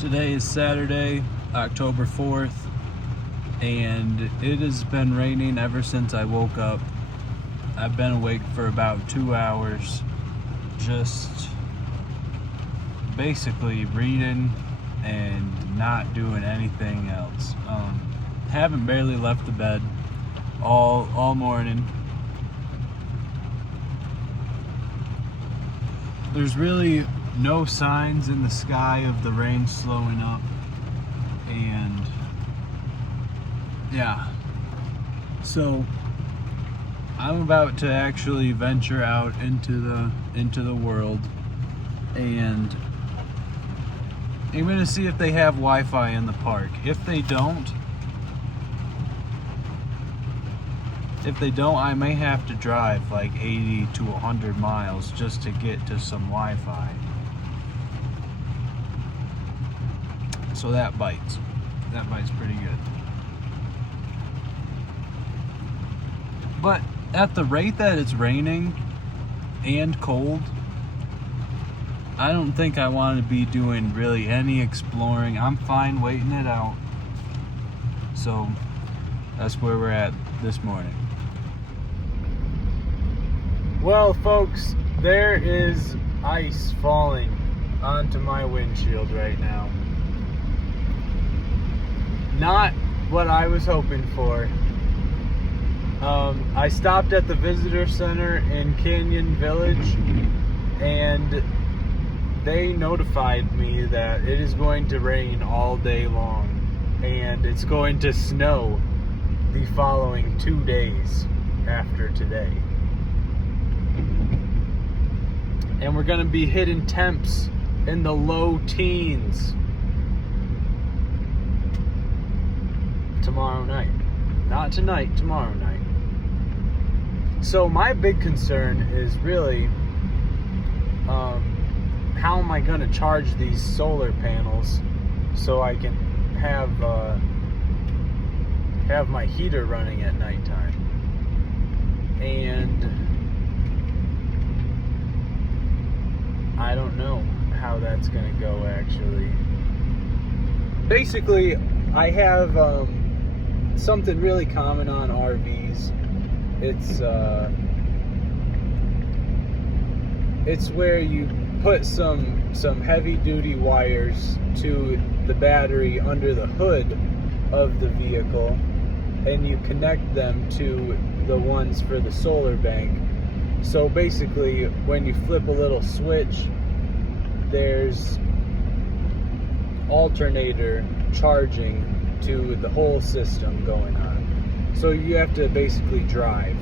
Today is Saturday, October 4th, and it has been raining ever since I woke up. I've been awake for about 2 hours, just basically reading and not doing anything else. Haven't barely left the bed all morning. There's really no signs in the sky of the rain slowing up, and yeah, so I'm about to actually venture out into the world, and I'm gonna see if they have Wi-Fi in the park. If they don't, I may have to drive like 80 to 100 miles just to get to some Wi-Fi. So that bites. That bites pretty good. But at the rate that it's raining and cold, I don't think I want to be doing really any exploring. I'm fine waiting it out. So that's where we're at this morning. Well, folks, there is ice falling onto my windshield right now. Not what I was hoping for. I stopped at the visitor center in Canyon Village, and they notified me that it is going to rain all day long, and it's going to snow the following 2 days after today. And we're going to be hitting temps in the low teens tomorrow night. Not tonight, tomorrow night. So my big concern is really how am I going to charge these solar panels so I can have my heater running at nighttime. And I don't know how that's going to go, actually. Basically, I have something really common on RVs. It's where you put some heavy duty wires to the battery under the hood of the vehicle, and you connect them to the ones for the solar bank. So basically, when you flip a little switch, there's alternator charging to the whole system going on. So you have to basically drive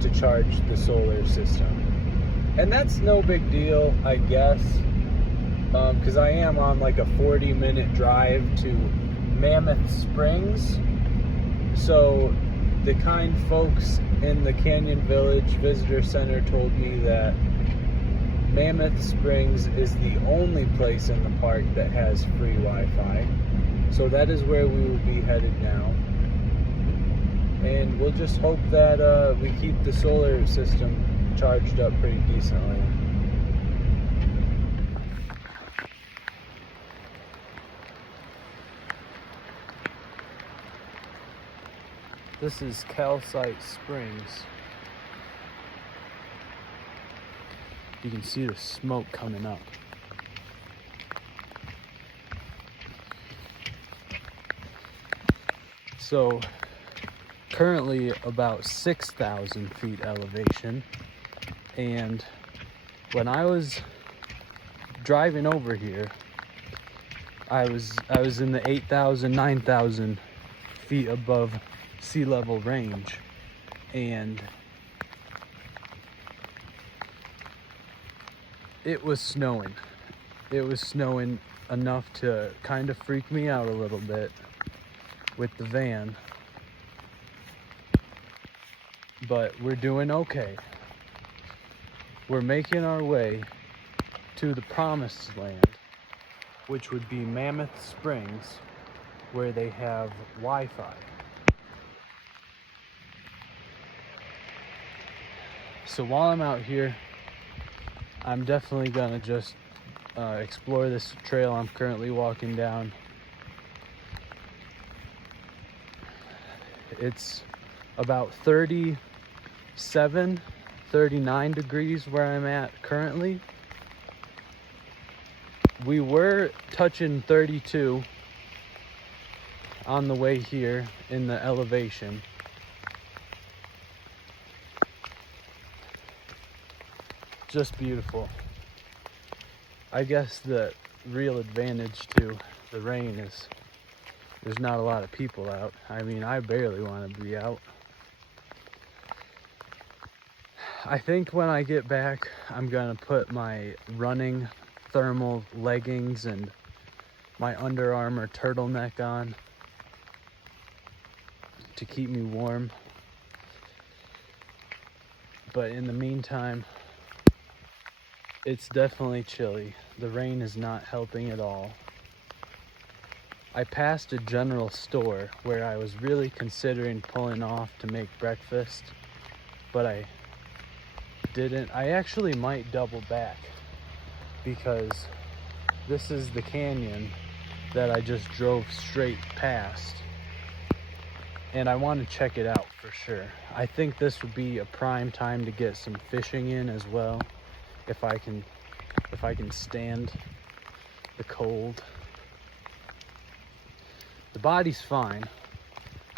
to charge the solar system. And that's no big deal, I guess, because I am on like a 40-minute drive to Mammoth Springs. So the kind folks in the Canyon Village Visitor Center told me that Mammoth Springs is the only place in the park that has free Wi-Fi. So that is where we will be headed now. And we'll just hope that we keep the solar system charged up pretty decently. This is Calcite Springs. You can see the smoke coming up. So currently about 6,000 feet elevation, and when I was driving over here, I was in the 8,000, 9,000 feet above sea level range, and it was snowing. It was snowing enough to kind of freak me out a little bit with the van. But we're doing okay. We're making our way to the promised land, which would be Mammoth Springs, where they have Wi-Fi. So while I'm out here, I'm definitely gonna just explore this trail I'm currently walking down. It's about 37, 39 degrees where I'm at currently. We were touching 32 on the way here in the elevation. Just beautiful. I guess the real advantage to the rain is there's not a lot of people out. I mean, I barely want to be out. I think when I get back, I'm gonna put my running thermal leggings and my Under Armour turtleneck on to keep me warm. But in the meantime, it's definitely chilly. The rain is not helping at all. I passed a general store where I was really considering pulling off to make breakfast, but I didn't. I actually might double back because this is the canyon that I just drove straight past, and I want to check it out for sure. I think this would be a prime time to get some fishing in as well, if I can stand the cold. The body's fine.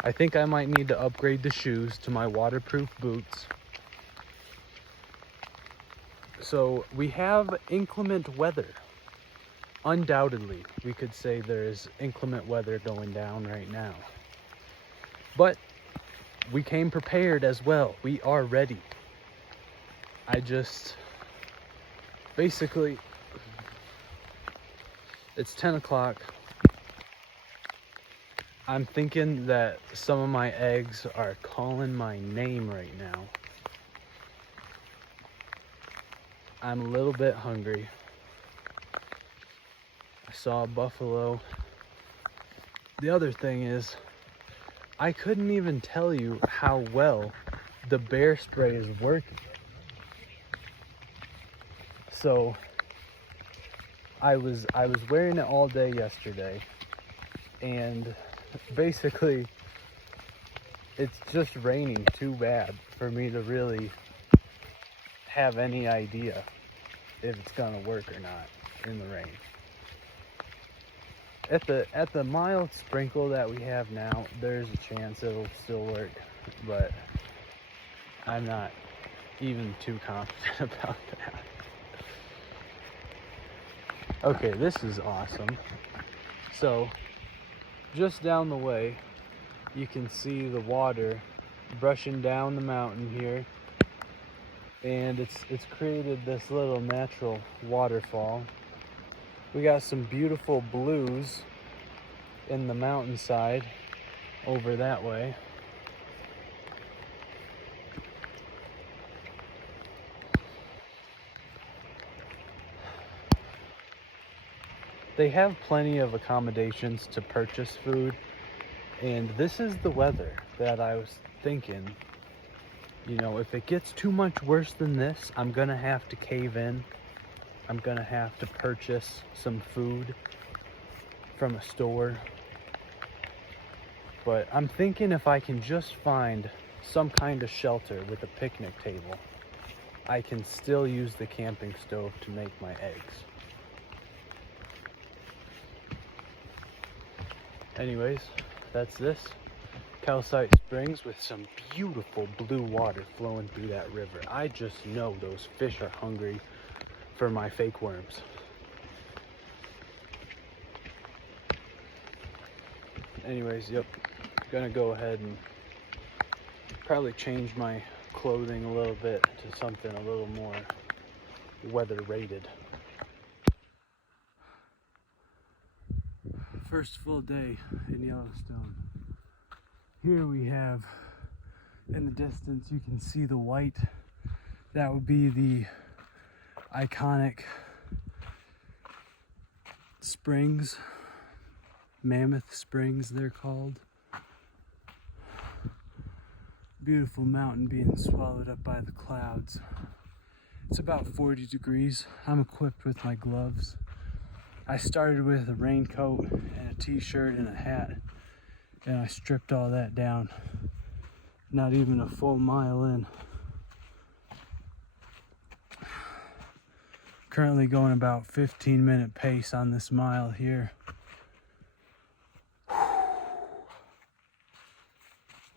I think I might need to upgrade the shoes to my waterproof boots. So we have inclement weather. Undoubtedly, we could say there is inclement weather going down right now. But we came prepared as well. We are ready. Basically, it's 10 o'clock. I'm thinking that some of my eggs are calling my name right now. I'm a little bit hungry. I saw a buffalo. The other thing is, I couldn't even tell you how well the bear spray is working. So I was wearing it all day yesterday, and basically it's just raining too bad for me to really have any idea if it's gonna work or not in the rain. At the mild sprinkle that we have now, there's a chance it'll still work, but I'm not even too confident about that. Okay, this is awesome. So just down the way, you can see the water brushing down the mountain here, and it's created this little natural waterfall. We got some beautiful blues in the mountainside over that way. They have plenty of accommodations to purchase food, and this is the weather that I was thinking, you know, if it gets too much worse than this, I'm gonna have to cave in. I'm gonna have to purchase some food from a store. But I'm thinking if I can just find some kind of shelter with a picnic table, I can still use the camping stove to make my eggs. Anyways, that's this. Calcite Springs with some beautiful blue water flowing through that river. I just know those fish are hungry for my fake worms. Anyways, yep, gonna go ahead and probably change my clothing a little bit to something a little more weather rated. First full day in Yellowstone. Here we have, in the distance, you can see the white. That would be the iconic springs, Mammoth Springs they're called. Beautiful mountain being swallowed up by the clouds. It's about 40 degrees. I'm equipped with my gloves. I started with a raincoat and a t-shirt and a hat, and I stripped all that down. Not even a full mile in. Currently going about 15-minute pace on this mile here.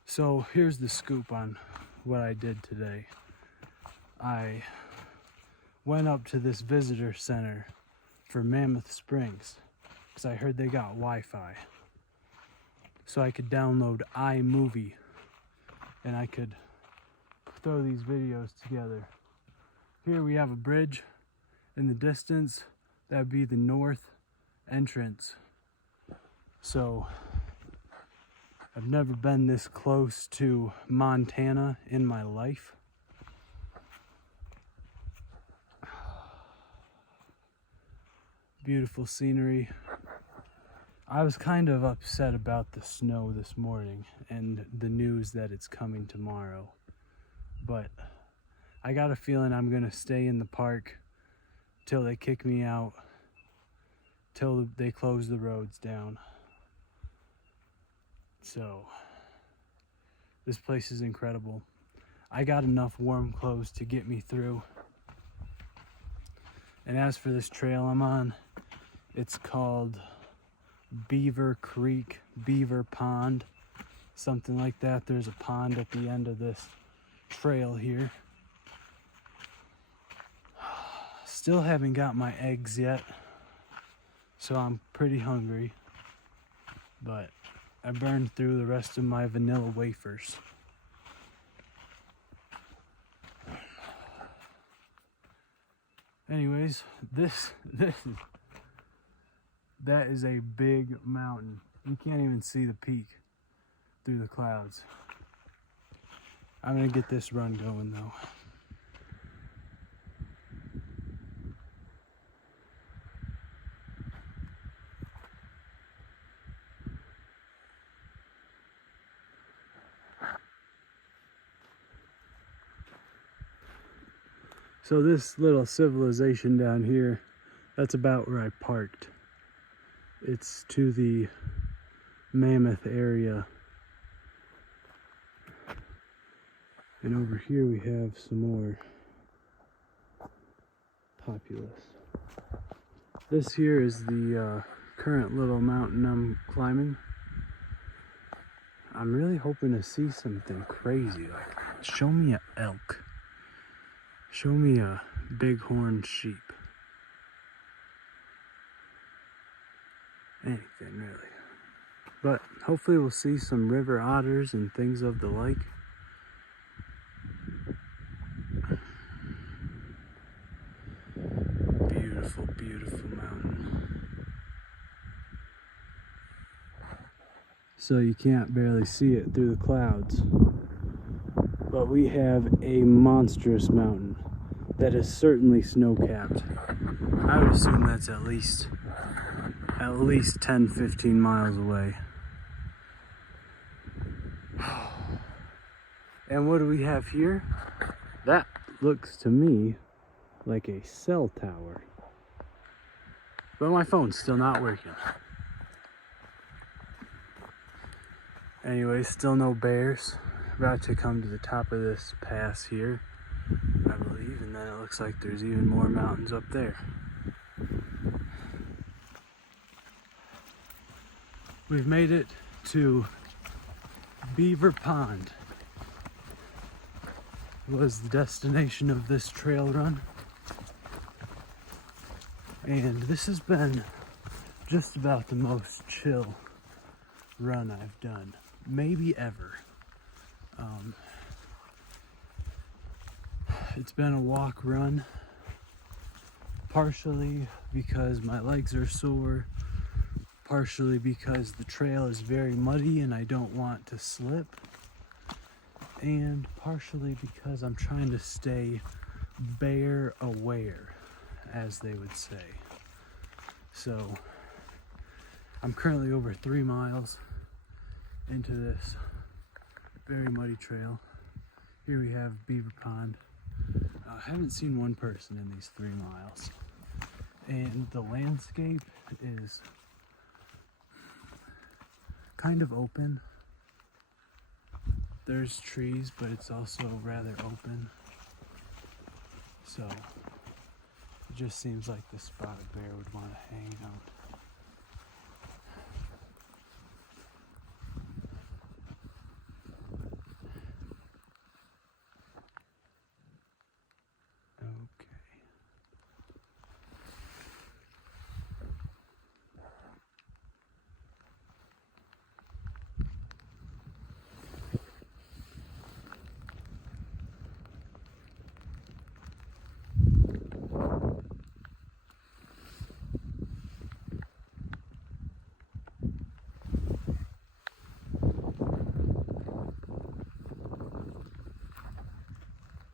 So here's the scoop on what I did today. I went up to this visitor center for Mammoth Springs because I heard they got Wi-Fi. So I could download iMovie and I could throw these videos together. Here we have a bridge in the distance. That would be the north entrance. So I've never been this close to Montana in my life. Beautiful scenery. I was kind of upset about the snow this morning and the news that it's coming tomorrow, but I got a feeling I'm gonna stay in the park till they kick me out, till they close the roads down. So this place is incredible. I got enough warm clothes to get me through. And as for this trail I'm on, it's called Beaver Creek, Beaver Pond, something like that. There's a pond at the end of this trail here. Still haven't got my eggs yet, so I'm pretty hungry, but I burned through the rest of my vanilla wafers. Anyways, that is a big mountain. You can't even see the peak through the clouds. I'm gonna get this run going though. So this little civilization down here, that's about where I parked. It's to the Mammoth area. And over here we have some more populace. This here is the current little mountain I'm climbing. I'm really hoping to see something crazy. Like, show me an elk. Show me a bighorn sheep. Anything really. But hopefully we'll see some river otters and things of the like. Beautiful, beautiful mountain. So you can't barely see it through the clouds. But we have a monstrous mountain that is certainly snow-capped. I would assume that's at least 10-15 miles away. And what do we have here? That looks to me like a cell tower. But my phone's still not working. Anyway, still no bears. About to come to the top of this pass here, I believe, and then it looks like there's even more mountains up there. We've made it to Beaver Pond. Was the destination of this trail run. And this has been just about the most chill run I've done, maybe ever. It's been a walk run, partially because my legs are sore, partially because the trail is very muddy and I don't want to slip, and partially because I'm trying to stay bear aware, as they would say. So I'm currently over 3 miles into this very muddy trail. Here we have Beaver Pond. I haven't seen one person in these 3 miles. And the landscape is kind of open. There's trees, but it's also rather open. So it just seems like the spotted bear would want to hang out.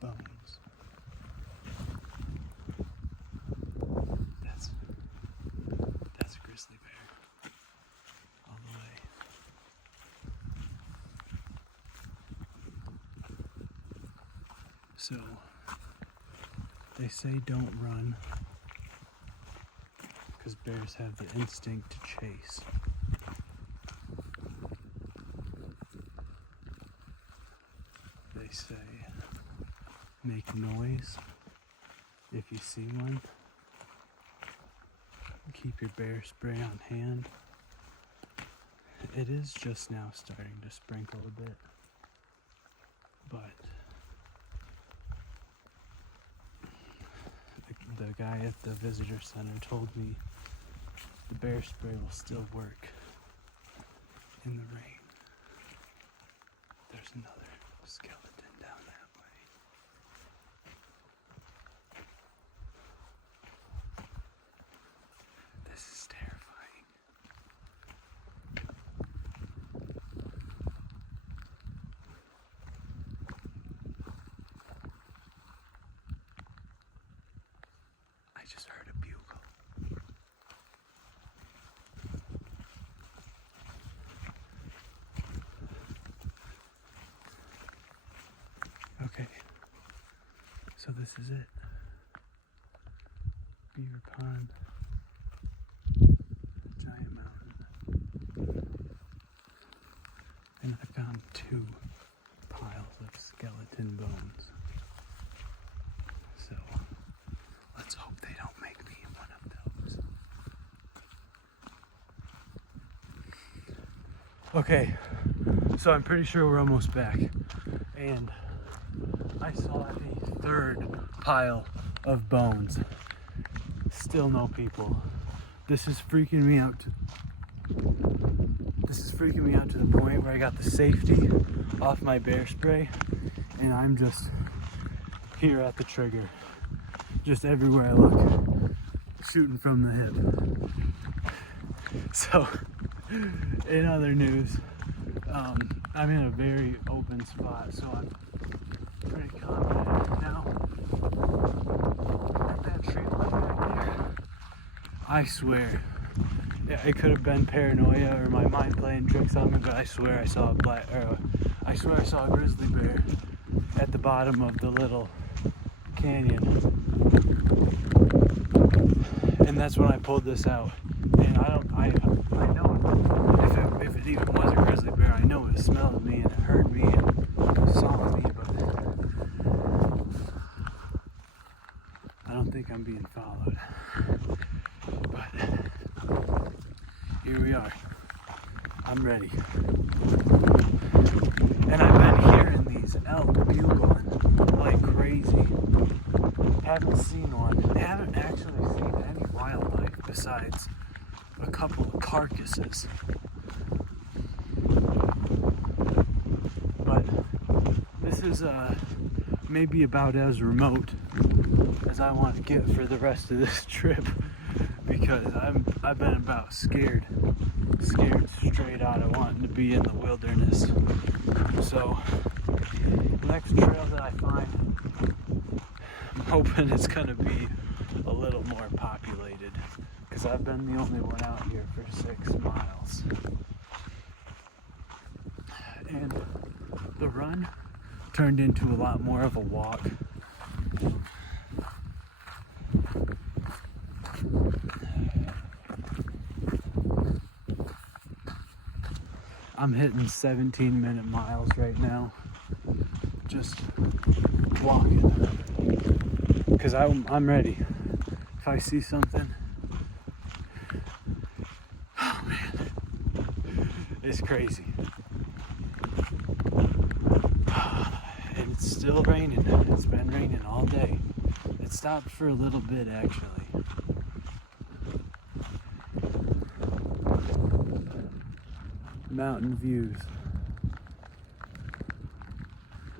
Bones. That's a grizzly bear. All the way. So they say don't run because bears have the instinct to chase. They say make noise if you see one. Keep your bear spray on hand. It is just now starting to sprinkle a bit, but the guy at the visitor center told me the bear spray will still work in the rain. There's another skeleton down that way. This is terrifying. I just heard a bugle. Okay, so this is it. Beaver Pond, Giant Mountain. And I found 2 piles of skeleton bones. So let's hope they don't make me one of those. Okay, so I'm pretty sure we're almost back. And I saw a 3rd pile of bones. Still no people. This is freaking me out. This is freaking me out to the point where I got the safety off my bear spray and I'm just here at the trigger. Just everywhere I look, shooting from the hip. So, in other news, I'm in a very open spot, so I'm pretty confident now. At that tree line right there, I swear, yeah, it could have been paranoia or my mind playing tricks on me, but I swear I saw a grizzly bear at the bottom of the little canyon. And that's when I pulled this out. And I know if it even was a grizzly bear, I know it smelled me and it heard me and saw me, but I don't think I'm being followed. But here we are. I'm ready. And I've been hearing these elk bugling like crazy. Haven't seen one. Haven't actually seen any wildlife besides a couple of carcasses. But this is maybe about as remote as I want to get for the rest of this trip, because I've been about scared straight out of wanting to be in the wilderness. So next trail that I find, I'm hoping it's gonna be a little more populated, because I've been the only one out here for 6 miles. And the run turned into a lot more of a walk, I'm hitting 17-minute miles right now, just walking, because I'm ready. If I see something, oh man, it's crazy. And it's still raining. It's been raining all day. It stopped for a little bit actually. Mountain views.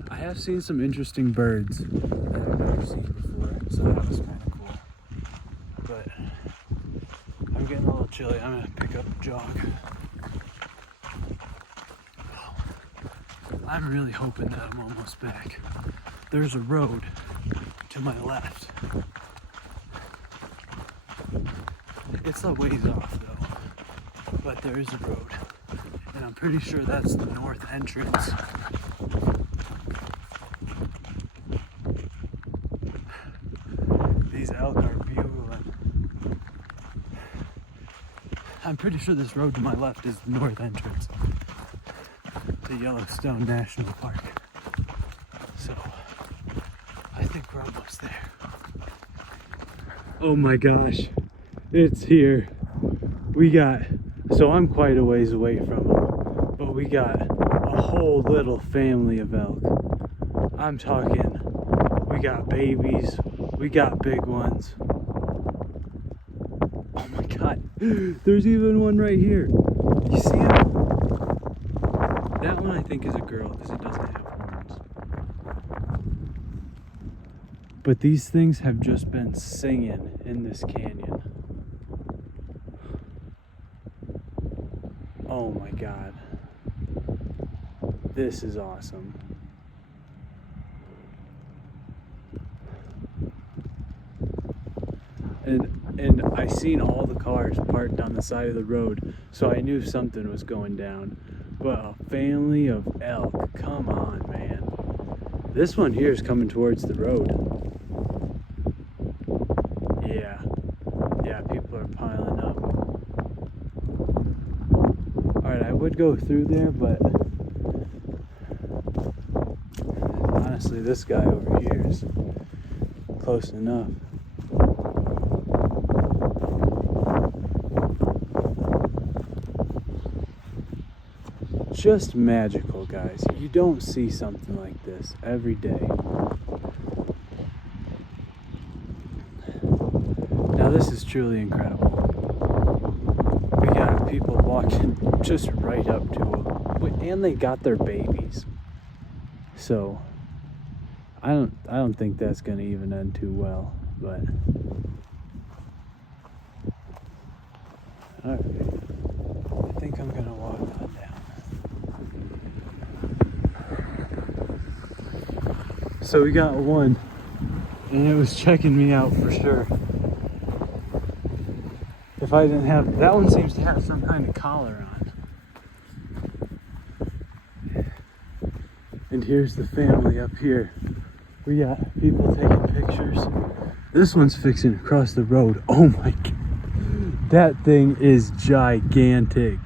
I have seen some interesting birds that I've never seen before, so that was kind of cool. But I'm getting a little chilly. I'm gonna pick up a jog. I'm really hoping that I'm almost back. There's a road to my left. It's a ways off though, but there is a road. And I'm pretty sure that's the north entrance. These elk are bugling. I'm pretty sure this road to my left is the north entrance to Yellowstone National Park. So, I think we're almost there. Oh my gosh, it's here. So I'm quite a ways away from them, but we got a whole little family of elk. I'm talking, we got babies, we got big ones. Oh my god, there's even one right here. You see him? That one I think is a girl because it doesn't have horns. But these things have just been singing in this canyon. Oh my god. This is awesome. And I seen all the cars parked on the side of the road, so I knew something was going down. But a family of elk, come on, man. This one here is coming towards the road. Yeah, people are piling up. Alright, I would go through there, but honestly, this guy over here is close enough. Just magical, guys. You don't see something like this every day. Now this is truly incredible. We got people walking just right up to them, and they got their babies. So I don't think that's gonna even end too well, but all right. I think I'm gonna walk on down. So we got one, and it was checking me out for sure. If I didn't have, that one seems to have some kind of collar on. And here's the family up here. We got people taking pictures. This one's fixing to cross the road. Oh my god. That thing is gigantic.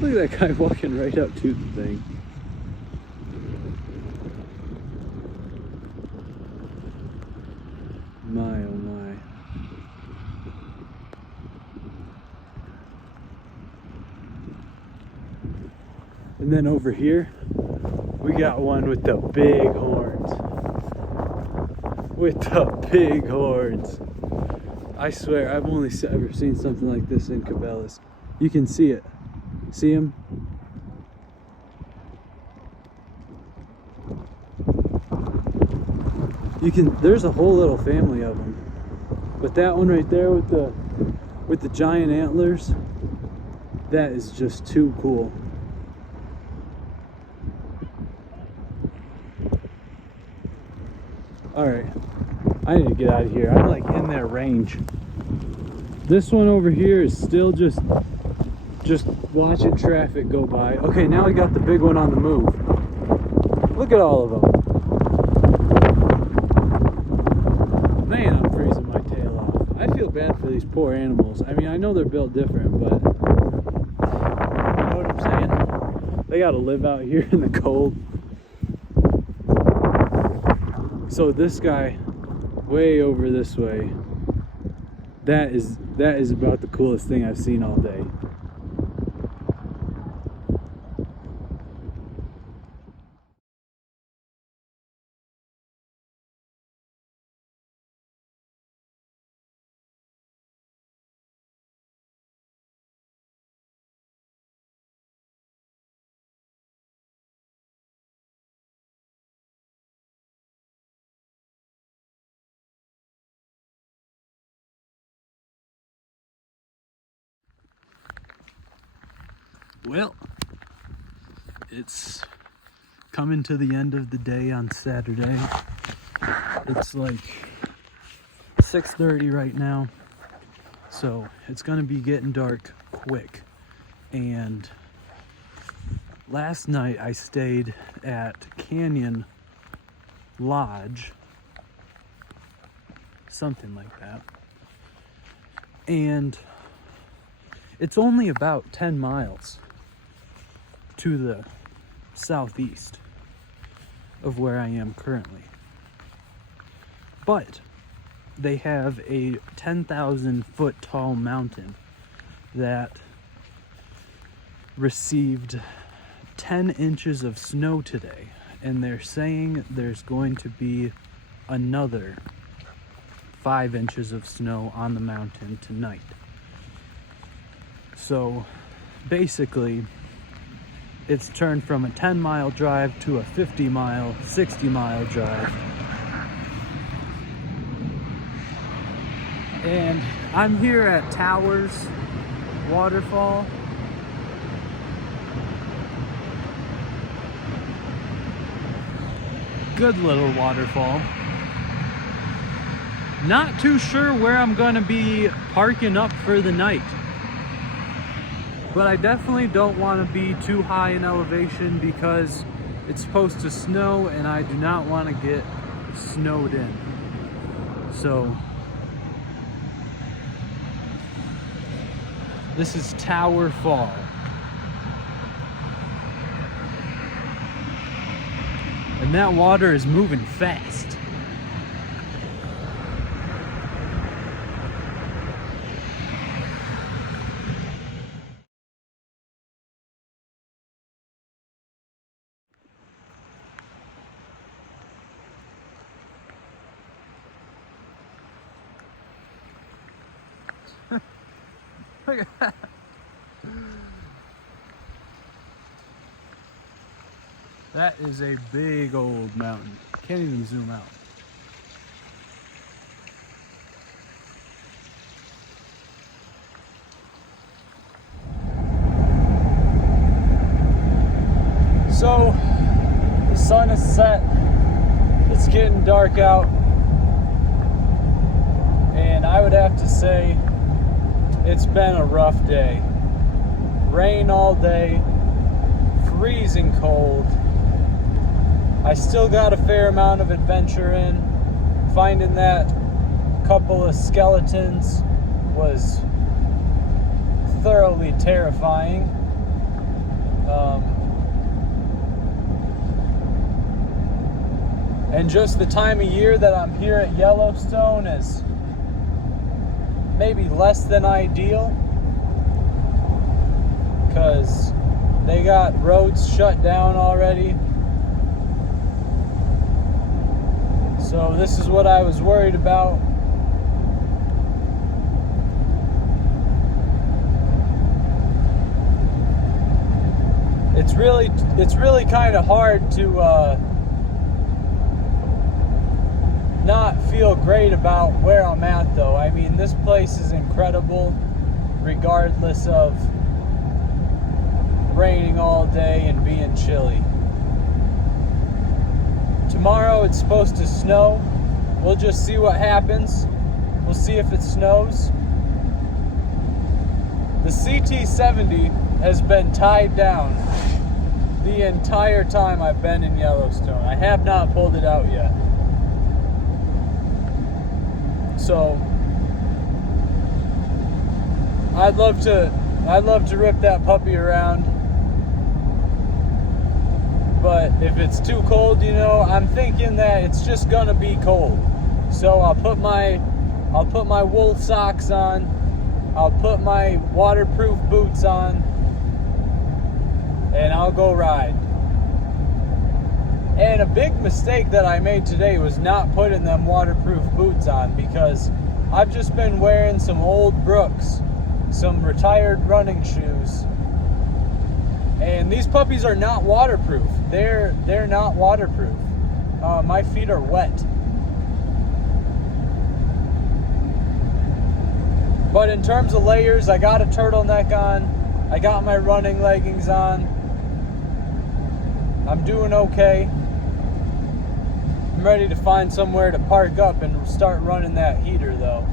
Look at that guy walking right up to the thing. My oh my. And then over here, we got one with the big horns. With the big horns. I swear, I've only ever seen something like this in Cabela's. You can see it. See him? There's a whole little family of them. But that one right there with the giant antlers, that is just too cool. Alright, I need to get out of here. I'm like in their range. This one over here is still just just watching traffic go by. Okay, now we got the big one on the move. Look at all of them. Man, I'm freezing my tail off. I feel bad for these poor animals. I mean, I know they're built different, but you know what I'm saying? They gotta live out here in the cold. So this guy, way over this way, that is about the coolest thing I've seen all day. Well, it's coming to the end of the day on Saturday. It's like 6:30 right now, so it's gonna be getting dark quick. And last night I stayed at Canyon Lodge, something like that, and it's only about 10 miles to the southeast of where I am currently. But they have a 10,000 foot tall mountain that received 10 inches of snow today, and they're saying there's going to be another 5 inches of snow on the mountain tonight. So basically, it's turned from a 10-mile drive to a 50-mile, 60-mile drive. And I'm here at Towers Waterfall. Good little waterfall. Not too sure where I'm gonna be parking up for the night. But I definitely don't want to be too high in elevation because it's supposed to snow and I do not want to get snowed in. So this is Tower Fall. And that water is moving fast. Look at that. That is a big old mountain. Can't even zoom out. So, the sun is set. It's getting dark out. And I would have to say, it's been a rough day. Rain all day, freezing cold. I still got a fair amount of adventure in. Finding that couple of skeletons was thoroughly terrifying. And just the time of year that I'm here at Yellowstone is maybe less than ideal, because they got roads shut down already. So this is what I was worried about. It's really kind of hard to not feel great about where I'm at, though. I mean, this place is incredible, regardless of raining all day and being chilly. Tomorrow it's supposed to snow. We'll just see what happens. We'll see if it snows. The CT-70 has been tied down the entire time I've been in Yellowstone. I have not pulled it out yet. So I'd love to rip that puppy around. But if it's too cold, you know, I'm thinking that it's just gonna be cold. So I'll put my wool socks on. I'll put my waterproof boots on, and I'll go ride. And a big mistake that I made today was not putting them waterproof boots on, because I've just been wearing some old Brooks, some retired running shoes. And these puppies are not waterproof. They're not waterproof. My feet are wet. But in terms of layers, I got a turtleneck on. I got my running leggings on. I'm doing okay. I'm ready to find somewhere to park up and start running that heater though.